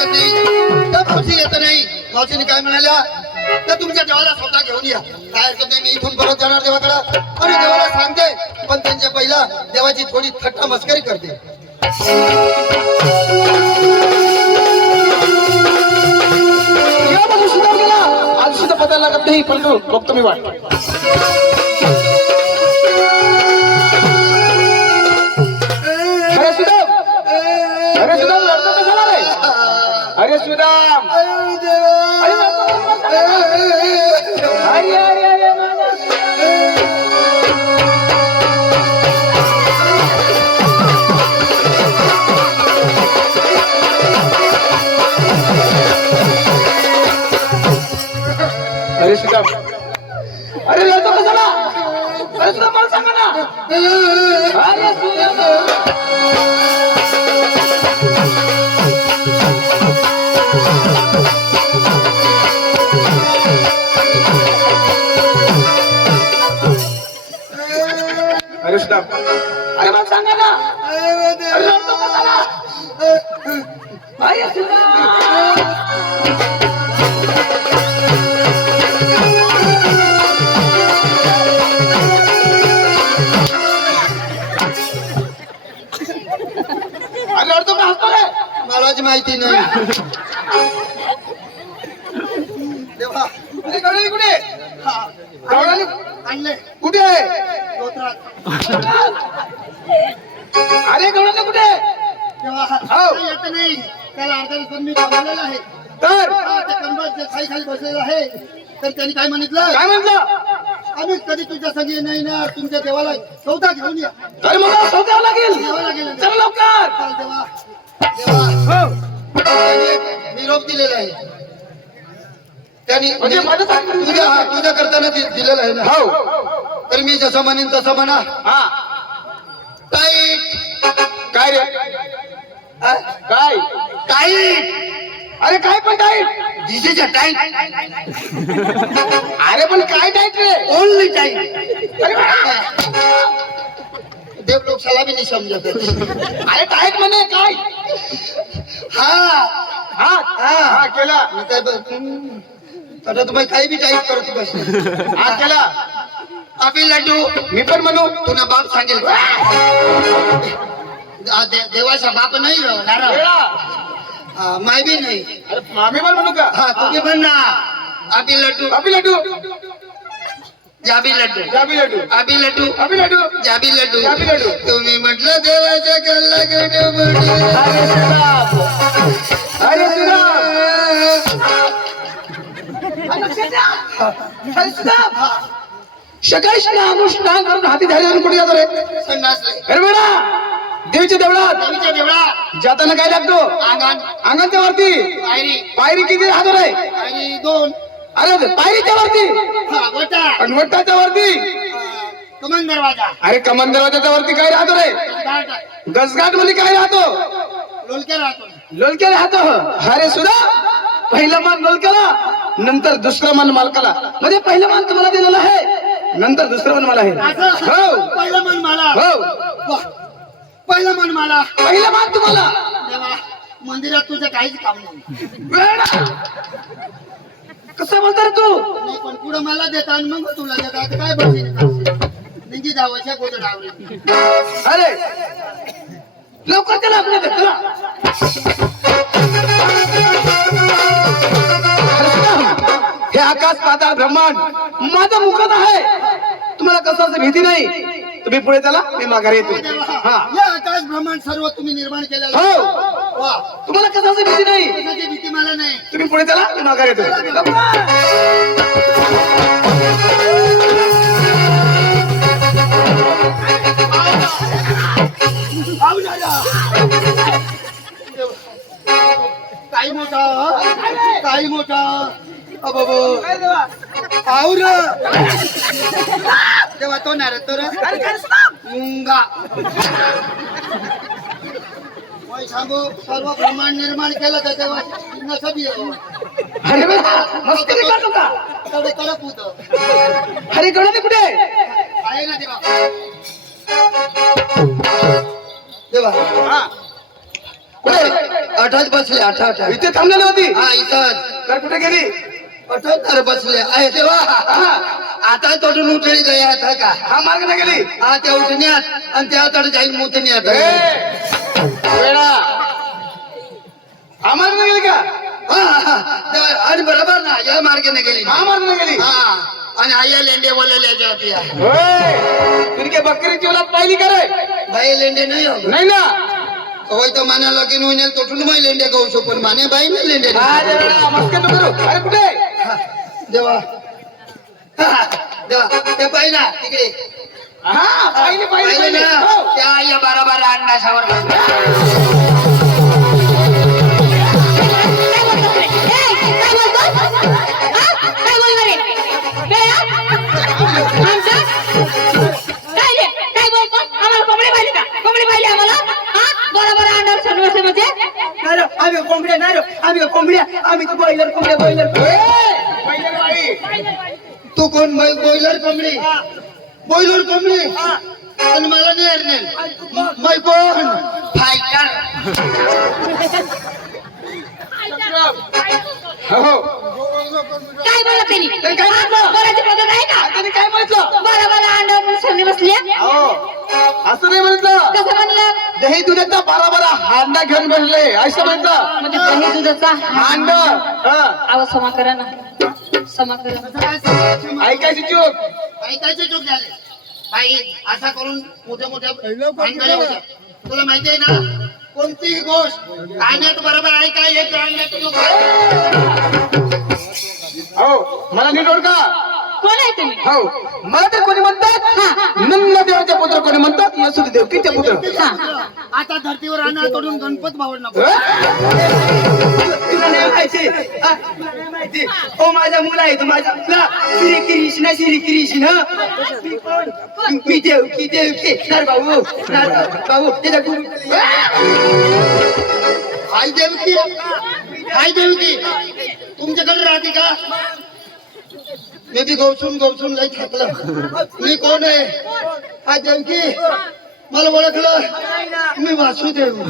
हरकत नाही. त्या मावशी येत नाही. मावशीने काय म्हणाल्या तर तुमच्या देवाला स्वतः घेऊन या. काय हरकत नाही, मी इथून परत जाणार देवाकडे आणि देवाला सांगते. पण त्यांच्या पहिला देवाची थोडी थट्टा मस्करी करते. आज सुद्धा पता लागत नाही, परंतु बघतो मी वाट. अरे सुदाम लढतो कशाला रे? अरे सुदाम, अरे अरे अरे अरे सुदाम, अरे लढतो कशाला? अरे सुदाम मला सांगा ना. अरे सुदाम, अरे सुदाम, अरे मला सांगा ना. अरे लढतो कशाला? अरे सुदाम, लढतो का हसतो रे? मलाच माहिती नाही. देवा, अरे गवळणी कुठे? गवळणी आणले कुठे आहे? स्तोत्रात. अरे गवळणी कुठे? देवा, हो. काही येत नाही. त्याला अर्धा दिवसात मी थांबवलेला आहे. तर त्या कंबरच्या खाली बसलेला आहे. तर त्यांनी काय म्हटलं, काय म्हणलं? आम्ही कधी तुझ्या संगी नाही ना, तुमच्या देवाला सौदा घेऊन या. अरे मला शोधावं लागेल. देवाला गेलं. चल लवकर. चल देवा. देवा, हो. त्यांनी एक निरोप दिलेला आहे. त्यांनी म्हणजे माझं सांग. तुझ्या करताना दिलेलं आहे ना. हो. तर मी जसं म्हणेन तसं म्हणा. हा. टाईट. काय रे? हा? काय? टाईट. अरे काय पण tight? This is a tight. अरे पण काय टाईट रे? Only tight. अरे बा. देव लोक सलामी नाही समजत. अरे टाईट म्हणे काय? हा हा हा केला. मी काय आता तुम्ही काही बी टाईप करत बस. हा केला. अबी लड्डू मी पण म्हणू. तुला बाप सांगेल. देवाचा बाप नाही नारळ. वेळा. माय बी नाही. अरे मामी पण म्हणू का? हा तुझे पण ना. अबी लड्डू अभि लड्डू. जाबी लड्डू जाबी लड्डू. अबी लड्डू अभि लड्डू. जाबी लड्डू जाबी लड्डू. तुम्ही म्हटलं देवाच्या कल्ला अरे सुदाम, अरे सुदाम, अरे सुदाम. सकाळी स्नान करून हाती धाडून कुठे जातो रे? संडासले अरे बेटा, देवीच्या देवळात देवीच्या देवळात जाताना काय लागतो? अंगण अंगणच्या वरती पायरी पायरी किती राहतो रे? पायरी 2. अरे पायरीच्या वरती वटा आणि वट्टाच्या वरती. कमान दरवाजा अरे कमान दरवाजाच्या वरती काय राहतो रे? गजगाट मध्ये काय राहतो? लोलक्या राहतो. लोलक्या राहतो. अरे सुद्धा पहिलं मान लोलक्याला, नंतर दुसरं मान मालकाला. म्हणजे पहिलं मान तुम्हाला दिलेलं आहे, नंतर दुसरं मान मला आहे. हो पहिला मन मला. हो. पहिला मन मला. पहिलं मान तुम्हाला. देवा, मंदिरात तुझं काहीच काम नाही. वेडा. कसं बोलतो रे तू? नाही पण पुढं मला देता आणि मग तुला देता. आता काय बघते निंगी धावाच्या गोद डावरे. अरे लवकर त्याला आपल्या चला. हे आकाश पाताळ ब्रह्मांड माझं मुखात आहे. तुम्हाला कशाची भीती नाही. तुम्ही पुढे चला, मी माघारी येतो. हा. या आकाश ब्रह्मांड सर्व तुम्ही निर्माण केलेलं. हो. वा, तुम्हाला कशाची भीती नाही. कशाची भीती मला नाही. तुम्ही पुढे चला, मी माघारी येतो. काही मोठा काही मोठा आवर तेव्हा तो नार तर मुंगा सांगू सर्व ब्रह्मांड निर्माण केलं तर तेव्हा नसबी अरे मस्ती करतो का? तेवढं कडक होतं. अरे गणपती कुठे आहे ना देवा. देवा हा कुठे? अठाच बसले अठा इथे थांबलेली होती हा इथंच तर कुठे गेली अठ्याहत्तर बसले आहे तेव्हा आता तोडून उठली गया आता का हा मार्ग नाही गेली हा त्या उठण्यात आणि त्या तड जाईल मुतण्यात वेळा हा मार्ग नाही गेली का आणि बरोबर ना या मार्गाने गेली हा मार्ग नाही गेली हा आणि आया लेंडे बोलले जाती तुझी काय बकरी तुला पाहिली का रे बाई लेंडे नाही हो नाही ना होय तर माना लगीन होईल तोठून मै लेंडे गाऊ शकून माने बाई ना लेंडे अरे वेळा मस्के नको करू अरे कुठे देवा देवा ते पाहिजे ना तिकडे हा पाहिली पाहिली पाहिजे पाहिली ना हो. त्या आया बारा अंडाशावर आम्ही कोंबड्या नाही रो आम्ही कोंबड्या आम्ही तो बॉयलर कोंबड्या बॉयलर पहिली बाई तू कोण बॉयलर कोंबडी बॉयलर कोंबडी आणि मला नाही हरणार मै कोण फायटर हो काय बोलत त्यांनी तर काय म्हटलं बोलायची पद्धत आहे का त्याने काय म्हटलं बरोबर अंडा सगळी बसली हो असं नाही म्हटलं कसं म्हणलं दही दुधाचा बारा हांडा घेऊन बसले असं म्हटलं म्हणजे दही दुधाचा हांड आवाज क्षमा करा ना क्षमा करा ऐकायची चूक ऐकायचे चूक झाले बाई असा करून मोठ्या भानगड्या होत्या तुला माहिती आहे ना कोणतीही गोष्ट काढण्यात बरोबर आहे का एक काढण्यात चूक आहे हो मला नीट ओळखा कोण आहे तुम्ही हो मला तर कोणी म्हणतात नंद देवाचे पुत्र कोणी म्हणतात यसुद देवकीचे पुत्र आता धर्तीवर आणा तोडून गणपत भावड नको तुला नाही माहिती तुला नाही माहिती ओ माझा मुला आहे तो माझा मुला श्री कृष्ण मी देवकी नर भाऊ त्याच्या गुरु हाय देवकी हाय देवकी तुमच्याकडे राहते का मी बी गवसून लई थकलं मी कोण आहे हाय देवकी मला ओळखलं मी वासुदेव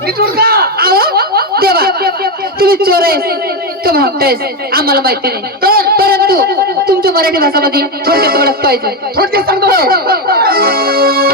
नीट ओळखा अहो देवा तुम्ही चोर आहेस का भामटायस आम्हाला माहिती नाही परंतु तुमच्या मराठी भाषामध्ये थोडक्यात ओळख पाहिजे थोडक्यात सांगतो